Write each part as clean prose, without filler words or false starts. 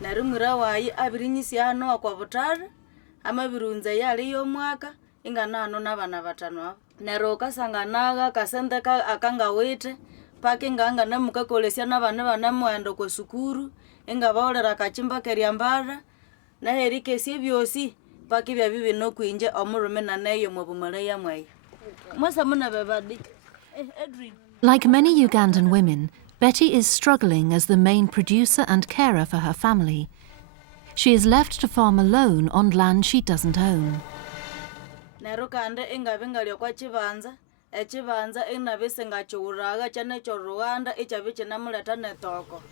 Narumura wayi abirinyisiano kwa butara ama birunza yali yomwaka inganano nabana batano nero kasanganaga kasente ka akanga wete pake nganga namukakolesya nabana banamwendo kwa sukuru ingabaolera kachimba keryambara na herike sibyosi pake bya bibi no kwinje omurume na nayo mubumara yamwe mwasa muna babadi Adrian. Like many Ugandan women, Betty is struggling as the main producer and carer for her family. She is left to farm alone on land she doesn't own. Narukande ingabengalyo kwa chibanza echibanza inabesenga churaga chane choruanda echabiche namuleta netoko.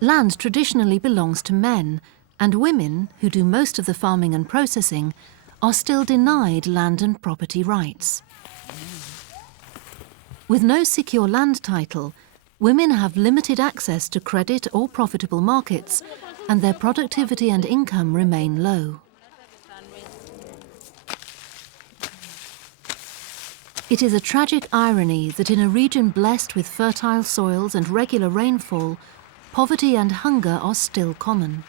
Land traditionally belongs to men, and women, who do most of the farming and processing, are still denied land and property rights. With no secure land title, women have limited access to credit or profitable markets, and their productivity and income remain low. It is a tragic irony that in a region blessed with fertile soils and regular rainfall, poverty and hunger are still common.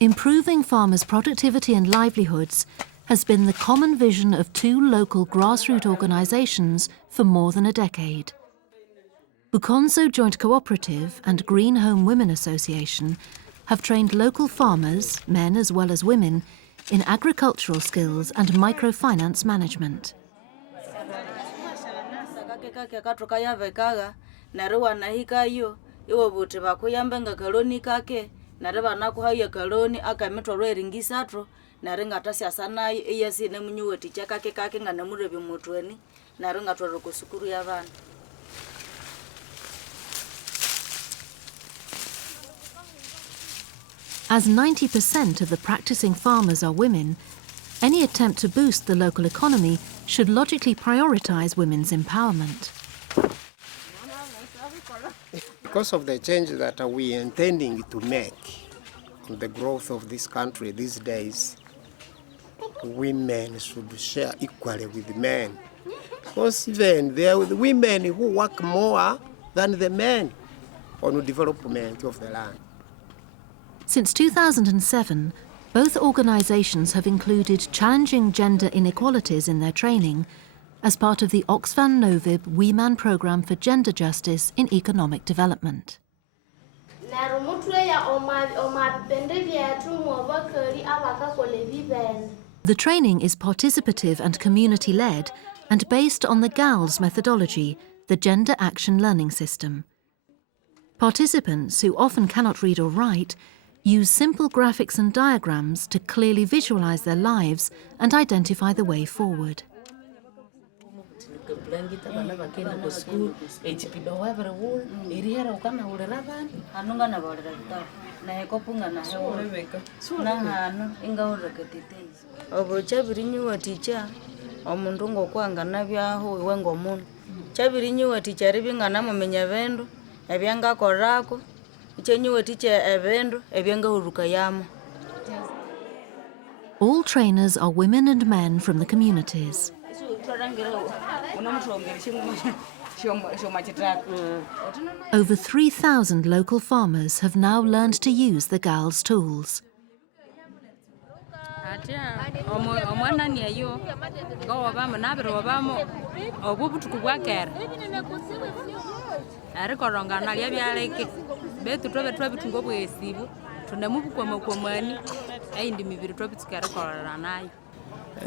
Improving farmers' productivity and livelihoods has been the common vision of two local grassroots organisations for more than a decade. Bukonzo Joint Cooperative and Green Home Women Association have trained local farmers, men as well as women, in agricultural skills and microfinance management. As 90% of the practicing farmers are women, any attempt to boost the local economy should logically prioritise women's empowerment. Because of the change that we are intending to make on the growth of this country these days, women should share equally with men. Because even there are the women who work more than the men on the development of the land. Since 2007, both organisations have included challenging gender inequalities in their training as part of the Oxfam Novib WEMAN programme for gender justice in economic development. The training is participative and community-led and based on the GALS methodology, the Gender Action Learning System. Participants, who often cannot read or write, use simple graphics and diagrams to clearly visualise their lives and identify the way forward. All trainers are women and men from the communities. Over 3,000 local farmers have now learned to use the GALS tools.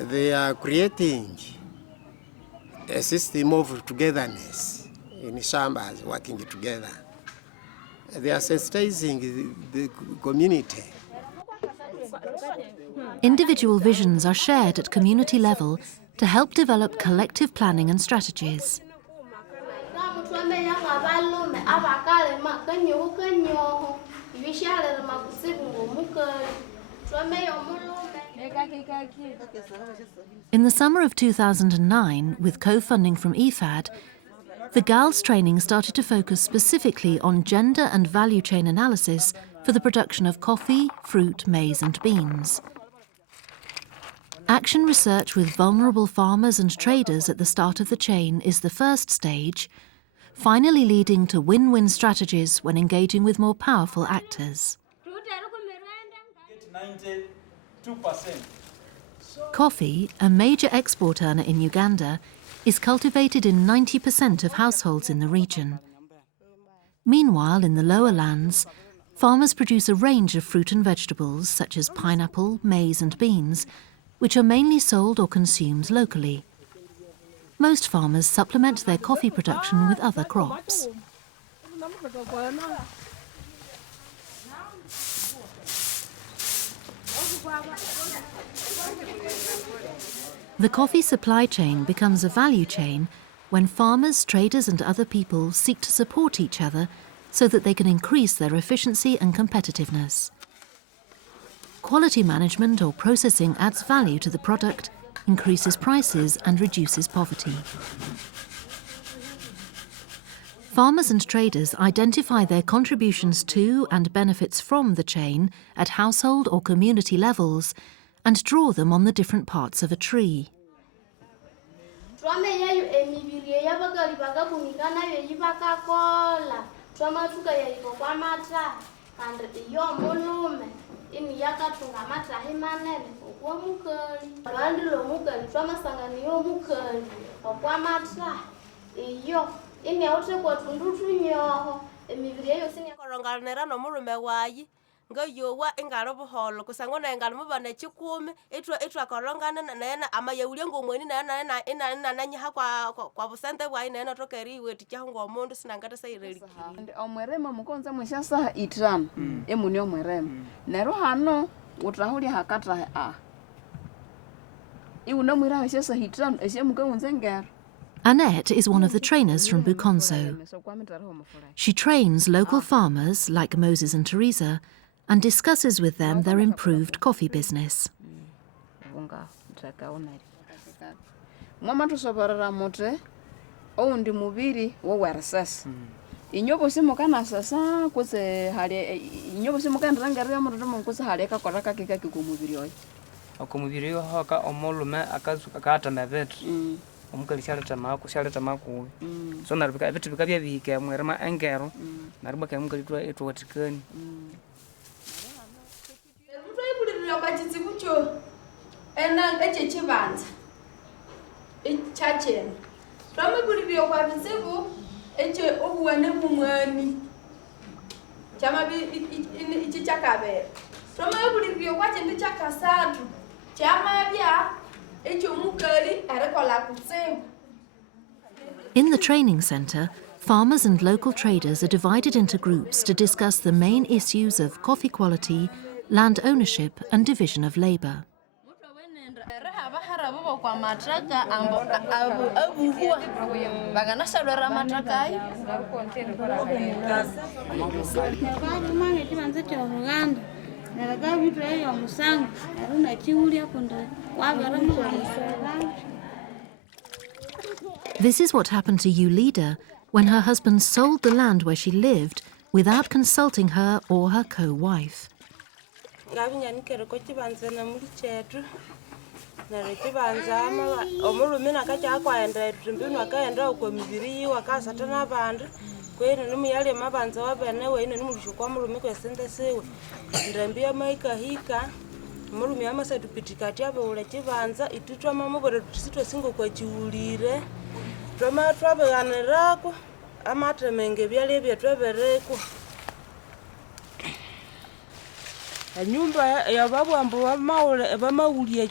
They are creating a system of togetherness in shambas working together. They are sensitizing the community. Individual visions are shared at community level to help develop collective planning and strategies. In the summer of 2009, with co-funding from IFAD, the girls' training started to focus specifically on gender and value chain analysis for the production of coffee, fruit, maize and beans. Action research with vulnerable farmers and traders at the start of the chain is the first stage, finally leading to win-win strategies when engaging with more powerful actors. 92%. Coffee, a major export earner in Uganda, is cultivated in 90% of households in the region. Meanwhile, in the lower lands, farmers produce a range of fruit and vegetables such as pineapple, maize and beans, which are mainly sold or consumed locally. Most farmers supplement their coffee production with other crops. The coffee supply chain becomes a value chain when farmers, traders and other people seek to support each other so that they can increase their efficiency and competitiveness. Quality management or processing adds value to the product, increases prices and reduces poverty. Farmers and traders identify their contributions to and benefits from the chain at household or community levels and draw them on the different parts of a tree. ngoyowa engalo buholo kusangona engalo mubana chikumi itwa korongana nena ama yeulengo mweni na nanyiha kwa busente bwa ina tokeriwe tichahungo omundu sinangata sayireliki omwerema mukonza mweshasa itran emuni omwerema nero hano utrahuli hakata iuna mwira heshasa hitran eshemuka unzengero. Annette is one of the trainers from Bukonzo. She trains local farmers like Moses and Teresa and discusses with them their improved coffee business. Omukali shaleta makubi so naribika vitu bikabya bihike mwerema engero naribaka omukali twa watikani mutwe ibulirira kwa kitsibu kyo ena eche kibanza ichachene twame bulirira kwa bitsibu eche obuwane bumwani chama bi ichi chakabere twame bulirira kwa kindi chakasatu chama bya. In the training centre, farmers and local traders are divided into groups to discuss the main issues of coffee quality, land ownership and division of labour. This is what happened to Ulida when her husband sold the land where she lived without consulting her or her co-wife. Kwene numuyali mabanza wabene wene numushukwa mulume kwesente sewe ndambia maika hika mulume amasa tupitikati abo ule kibanza itutwa mamubore tusitwe singo kwa chiulire twama twabeganirako amatemenge byali byetwebereko nyumba ya babu ambo wamaule bamaulie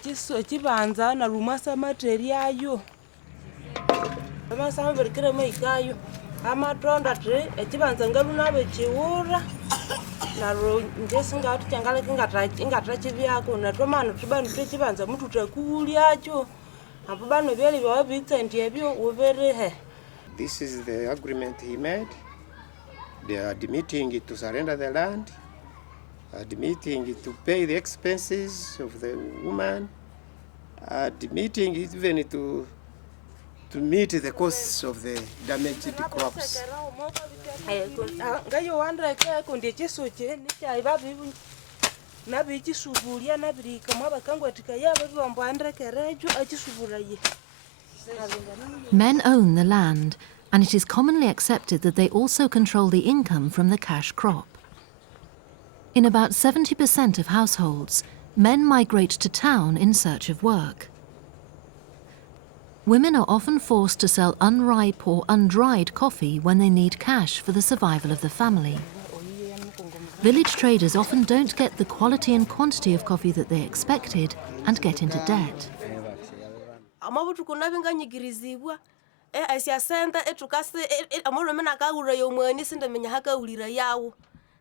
kibanza na rumasa materiayo bamasa berikire maikayo amatonda tre ekibanza ngalunabe chiura naro ngesinga tuchangala ingatra chibyako natomana tubanu techibanza mutu takulyacho apo bano byali byabitsa ndiyebyo uberehe. This is the agreement he made. They are admitting to surrender the land, admitting to pay the expenses of the woman, admitting even to to meet the costs of the damaged crops. Ngayo wanda ke konde chesoche ni chai babi na bichi suburia na birika mwa bakangwa tikaya babi wambandra kerejo achisuburaye. Men own the land, and it is commonly accepted that they also control the income from the cash crop. In about 70% of households, men migrate to town in search of work. Women are often forced to sell unripe or undried coffee when they need cash for the survival of the family. Village traders often don't get the quality and quantity of coffee that they expected and get into debt. Amabutu kunabinga nyigirizibwa asiasenta etukase amolomena kagura yomwani sinde menya hakaulira yawo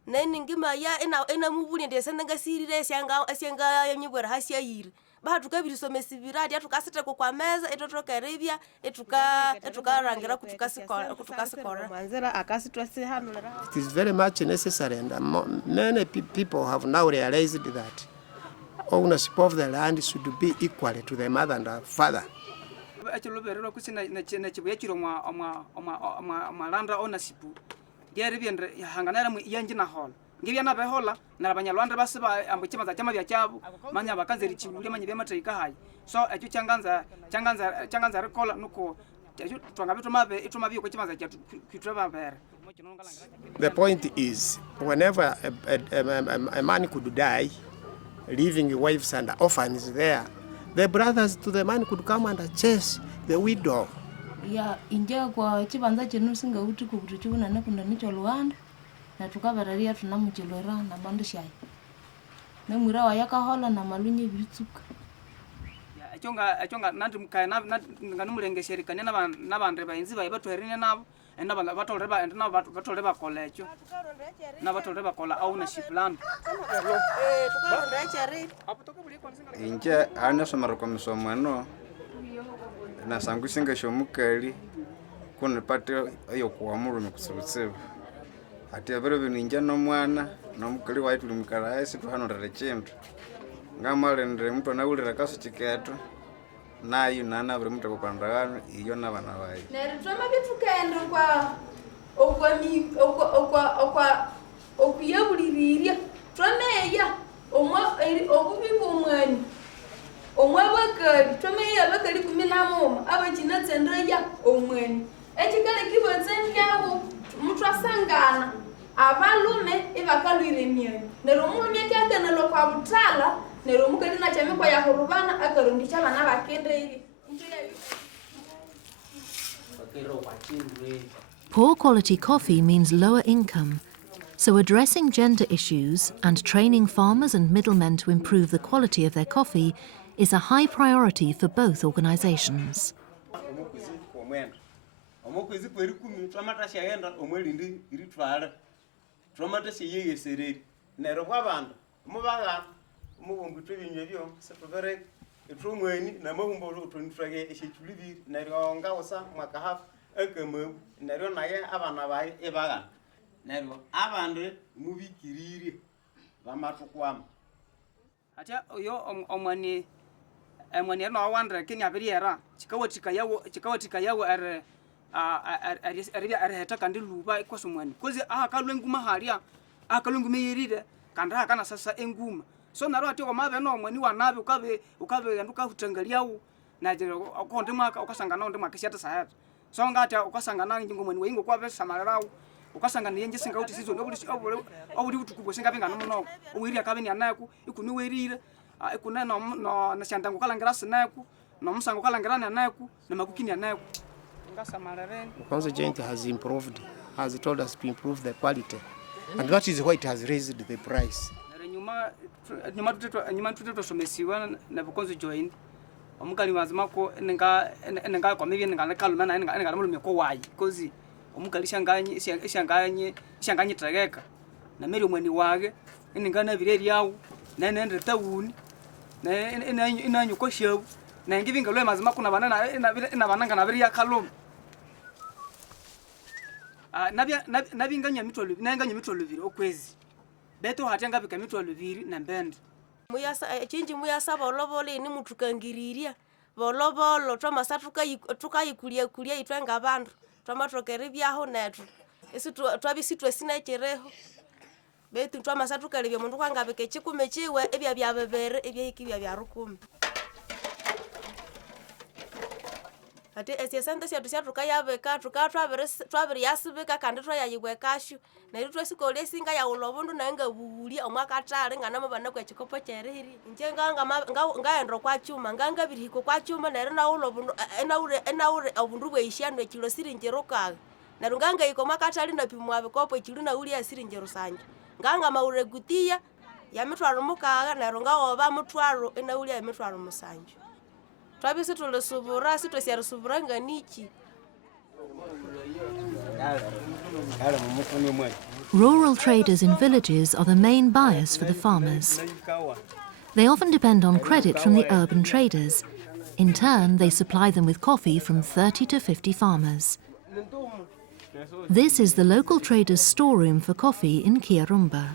neni ngima ya ena mubuli ndesenda ngasirire asianga yanyibwera hasiayire bahatu kabirisomesi biradi atukasite kwa meza etotokeribya etukarangira kutukasikora manzera akasitwase hano. It is very much necessary, and many people have now realized that ownership of the land should be equal to the mother and the father. Achiloberero kusina na chibuyachiro mwa land ownership geribendre hanganara mu yanji na hall ngibya na behola na abanyarwanda basiba ambuchima za chama bya cyabo manya bakanzeri chibuli manya bematrika hayi so echo changanza rekola nuko twanga bitumabe itumabi ko chima za cyatu kwitwa bere. The point is, whenever a man could die, leaving wives and orphans there, the brothers to the man could come and chase the widow. Ya inja kwa chibanza chenu singa uti kubutuchuna na kunda nicho Luanda na tukabararia tunamuchilora na bandu shai na mwira wa yaka hola na malunye bitsuka ya achonga nanti mkaya na nganumulenge sherikanya na bandre bayinzi baye batwerine nabo enda bana batolreba enda na batolreba kolecho na batolreba kola ownership land tukaronda chari inja ana somara kwa misomano na sangusinga shomukali kuna pate ayo kwa mulume kusubutsibu ati abero bininja no mwana no mukali waitu limukala esi tuhanondera chintu ngamalendre mtu naulira kaso chiketu nayo nana buri mtu kupandagano iyo nabana bayi nerutoma bitukenda okuyabuliriria twameya obubibu omwani omwe bakali twameya bakali 11 abakina tsendeya omwani ekikale kibotsendyabo mutwasangana abalume ibakalwire emyani nero omulume kyakenelo kwa butala nero omukali nachamikwa yahurubana akarundisha abana bakende. Poor quality coffee means lower income, so addressing gender issues and training farmers and middlemen to improve the quality of their coffee is a high priority for both organizations. acha yo omwani no awandra kini abiriera chikawatika yawo are heta kandi luba ikoso mwani kozi akalwengu maharia akalwengu meyirire kanda kana sasa enguma so naro ati ko mabe no mwani wanabe ukabe yanduka hutangaliawo na jero akonde mwaka ukasangana onde mwaka siata sayata so ngati ukasangana njingo mwani wengo kwa pesa samararawo ukasangana yenje singa uti sizo obuli utukubwe singa benga nomuno uwiri akabe ni anaku ikuni werire ikuna no nashandango kalangira sinaku no musango kalangira anaku na makukini anaku ngasamarareni. Constituent has told us to improve the quality, and that is why it has raised the price. nyuma tutetwa somesiwa na bukonzo join omukali mazimako nenga kwa mivi nenga kaluma na nenga mulumye ko wayi kozi omukali shanganye tregeka na meri omwani wage nenga na bireri yawo na nende tawuni na inanyu ko shewu na ngivinga lwe mazimako na bana na bananga na biri ya kaluma nabinganya mitolo nanganya mitolo biri okwezi beto hatenga bika mitolo biri na mbende muyasa chinji muyasa bolobole ni mutukangiriria volovolo twamasa tukayikulia itwe ngabandu twamatokera ebyaho nethu twabisitwe sinekireho betu twamasa tukalebya mundu kwangabika ekikume kiwe ebya byabebere ebyahikibya bya 10 ati esente syatu tukayabeka twabiri yasibika kandi twayayibwekashu neryo twesikolya esinga yawula obundu naye ngabuwulya omwakatale nganamubana kwekikopo kyerihiri nje ngaenda kwacyuma ngangabirihiko kwacyuma neryo nawula obundu enawure obundu bweishyano ekilo siringirukaga neryo ngangahika omwakatale napimwa bikopo ekilo nawulya esiringiru sanje ngangamawura egutiya yamitwaro mukaga neryo ngawoba mutwaro enawulya emitwaro musanje twabisi tulisubura sitwesyarisubura nganiki. Rural traders in villages are the main buyers for the farmers. They often depend on credit from the urban traders. In turn, they supply them with coffee from 30 to 50 farmers. This is the local traders' storeroom for coffee in Kirumba.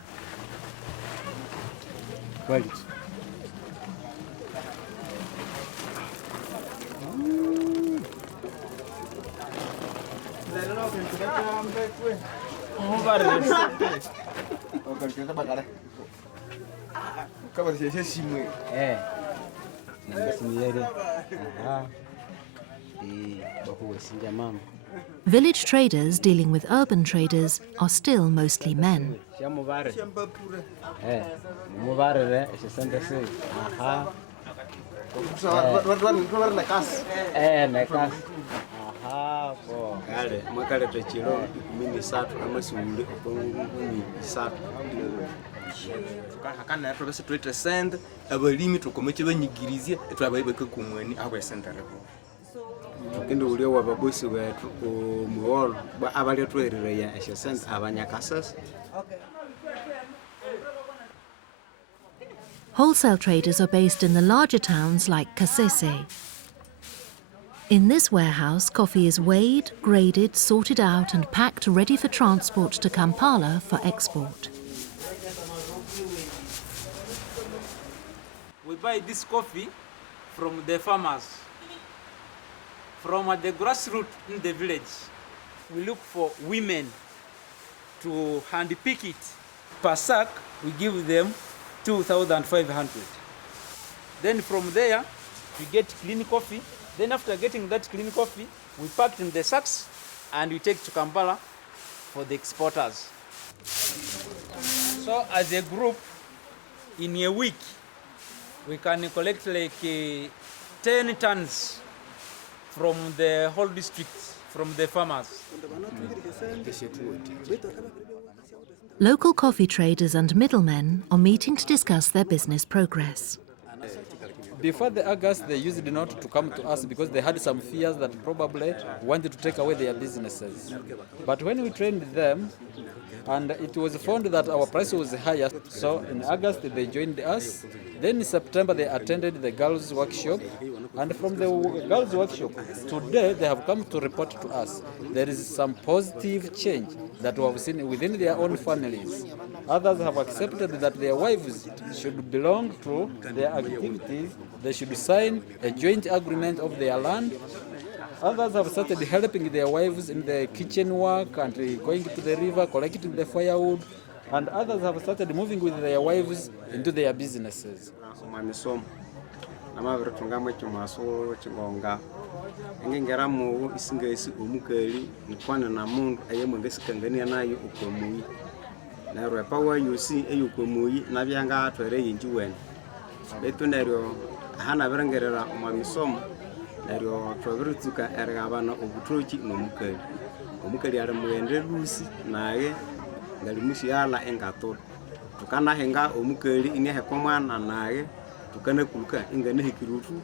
Village traders dealing with urban traders are still mostly men. Wholesale traders are based in the larger towns like Kasese. In this warehouse, coffee is weighed, graded, sorted out and packed ready for transport to Kampala for export. We buy this coffee from the farmers, from the grassroots in the village. We look for women to hand pick it. Per sack, we give them 2,500. Then from there, we get clean coffee. Then after getting that clean coffee, we pack it in the sacks and we take to Kampala for the exporters. So as a group, in a week, we can collect like 10 tons from the whole district, from the farmers. Local coffee traders and middlemen are meeting to discuss their business progress. Before the August, they used not to come to us because they had some fears that probably wanted to take away their businesses. But when we trained them, and it was found that our price was higher, so in August they joined us. Then in September they attended the girls' workshop, and from the girls' workshop, today they have come to report to us. There is some positive change that we have seen within their own families. Others have accepted that their wives should belong to their activities. They should sign a joint agreement of their land. Others have started helping their wives in the kitchen work and going to the river, collecting the firewood. And others have started moving with their wives into their businesses. neryo twabirituka erigabana obutoki n'omukali omukali ali mughende lusi naye ngali mushyala engatula tukanahinga omukali iniheka omwana naye tukanakuluka inganihikirutu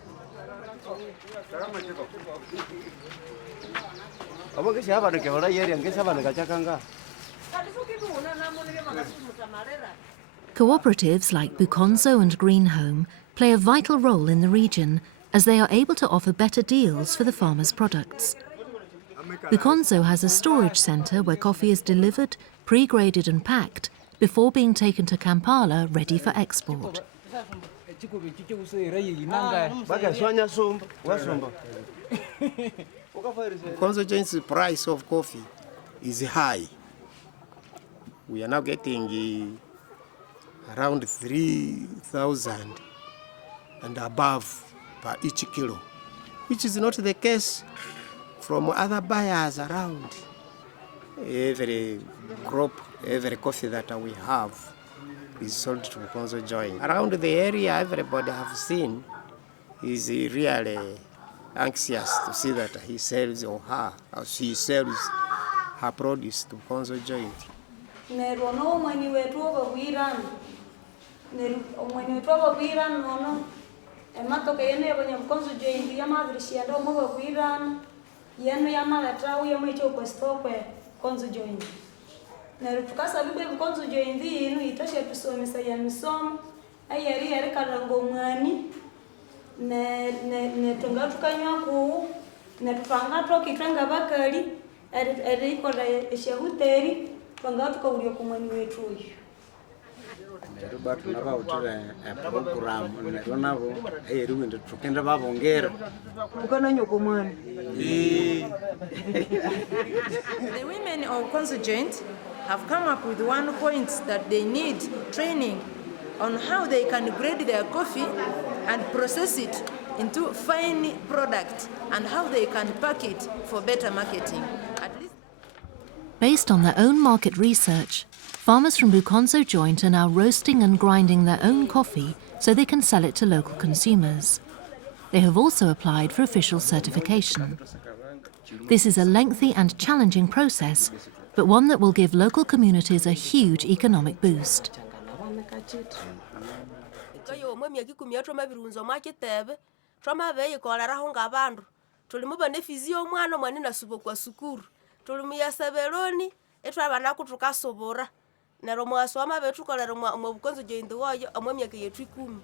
Cooperatives like Bukonzo and Green Home play a vital role in the region as they are able to offer better deals for the farmers' products. Bukonzo has a storage centre where coffee is delivered, pre-graded and packed before being taken to Kampala ready for export. Bukonzo Joint's price of coffee is high. We are now getting around 3,000 and above per each kilo, which is not the case from other buyers around. Every crop, every coffee that we have is sold to Bukonzo Joint. Around the area, everybody have seen is really anxious to see that he sells or she sells her produce to Bukonzo Joint. Nero no mwenye wetu obwirana. Nero mwenye wetu obwirana nono. Emato kayene abanya Bukonzo Joint yamavirishia ndo mwe obwirana. Yeno yamaleta uye mwecho kwa stokwe Bukonzo Joint. Nero tukasa bibe Bukonzo Joint inu itashe tusomesa ya misomo. Ayari karango mwani. Ne tunga tukanywa ku ne tupanga kitanga bakali eri kola eshahuteri twanga tukawuliye ku mwani wetu uyu. Rero batu nabawutira program nero nabo ayeri winde tukenda babongera ukana nyoko mwani. The women of Bukonzo Joint have come up with one point that they need training on how they can grade their coffee and process it into fine product and how they can pack it for better marketing. At least Based on their own market research, farmers from Bukonzo Joint are now roasting and grinding their own coffee so they can sell it to local consumers. They have also applied for official certification. This is a lengthy and challenging process, but one that will give local communities a huge economic boost. Nero mwasoma betu kolera mu Bukonzo Joint wayo amwe myaka yetu 10.